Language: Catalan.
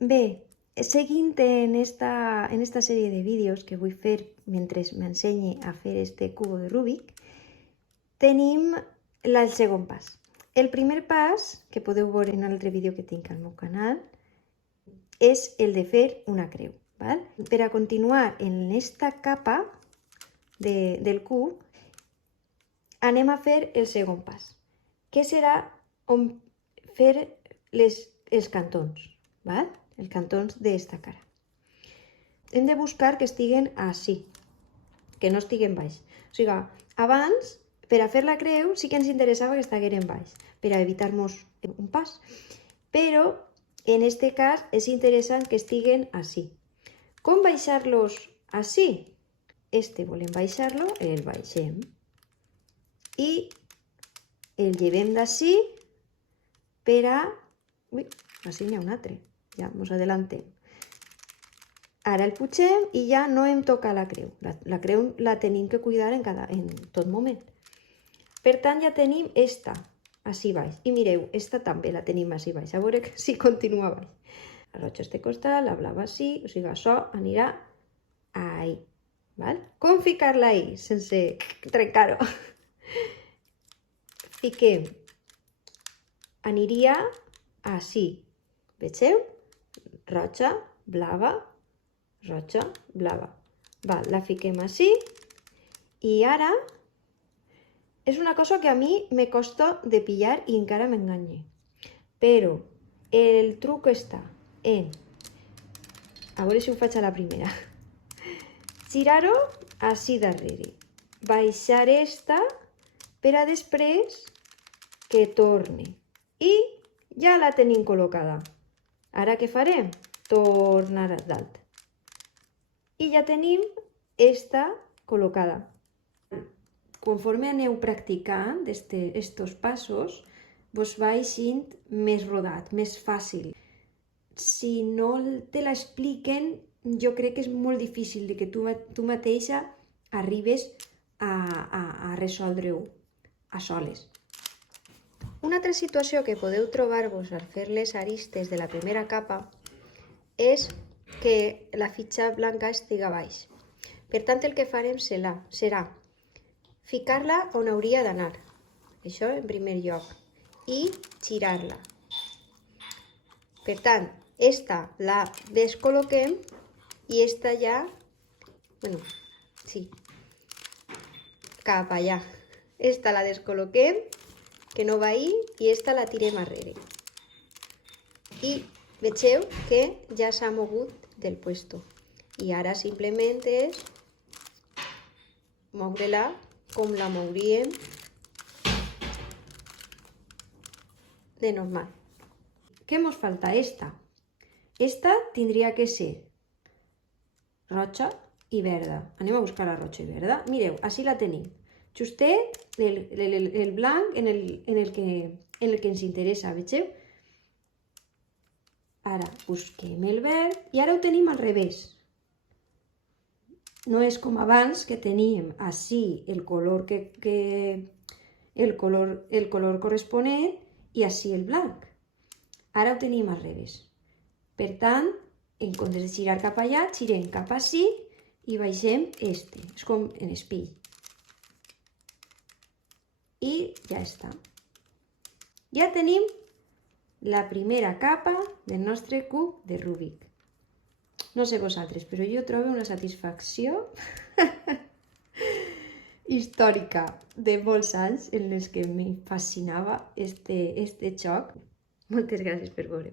Bé, seguint en esta sèrie de vídeos que vull fer mentre m'ensenyi a fer este cubo de Rubik, tenim el segon pas. El primer pas, que podeu veure en l'altre vídeo que tinc al meu canal, és el de fer una creu. Val? Per a continuar en esta capa del cub, anem a fer el segon pas, que serà fer els cantons, val? Els cantons d'esta cara. Hem de buscar que estiguen així, que no estiguen baix. O sigui, abans, per a fer la creu, sí que ens interessava que estigueren baix, per a evitar-nos un pas. Però, en este cas, és interessant que estiguen així. Com baixar-los així? Este volem baixar-lo, el baixem. I el llevem d'ací per a... Ui, així n'hi ha un altre. Ja ens adelantem. Ara el pugem i ja no em toca la creu. La creu la tenim que cuidar en tot moment. Per tant, ja tenim esta així baix. I mireu, esta també la tenim així baix. A veure si continua baix. La roja este costat, la blava així, o sigui, això anirà ahí. Val? Com ficar-la ahí sense trencar-ho? Fiquem. Aniria així. Vegeu? Roja, blava, roja, blava. Val, la fiquem així. I ara és una cosa que a mi me costa de pillar i encara m'enganye. Però el truc està en... A veure si ho faig a la primera. Girar-ho així darrere. Baixar esta per a després que torni. I ja la tenim col·locada. Ara què farem? Tornar a dalt. I ja tenim esta col·locada. Conforme aneu practicant estos passos, vos va eixint més rodat, més fàcil. Si no te l'expliquen, jo crec que és molt difícil de que tu mateixa arribes a resoldre-ho a soles. Una altra situació que podeu trobar-vos al fer les aristes de la primera capa és que la fitxa blanca estiga baix. Per tant, el que farem serà ficar-la on hauria d'anar. Això en primer lloc. I girar-la. Per tant, esta la descol·loquem i esta ja, bueno, sí, cap allà. Esta la descol·loquem, que no va ahí, i esta la tirem arrere. I vegeu que ja s'ha mogut del puesto. I ara simplement és moure-la com la mouríem de normal. Què ens falta? Esta. Esta tindria que ser roja i verda. Anem a buscar la roja i verda. Mireu, així la tenim. Justet el blanc en el que ens interessa, vegeu? Ara busquem el verd i ara ho tenim al revés. No és com abans que teníem així el color corresponent i així el blanc. Ara ho tenim al revés. Per tant, en comptes de girar cap allà, girem cap així i baixem este. És com en espill. I ja està. Ja tenim la primera capa del nostre cub de Rubik. No sé vosaltres, però jo trobo una satisfacció històrica de molts anys en les que me fascinava este joc. Moltes gràcies per veure.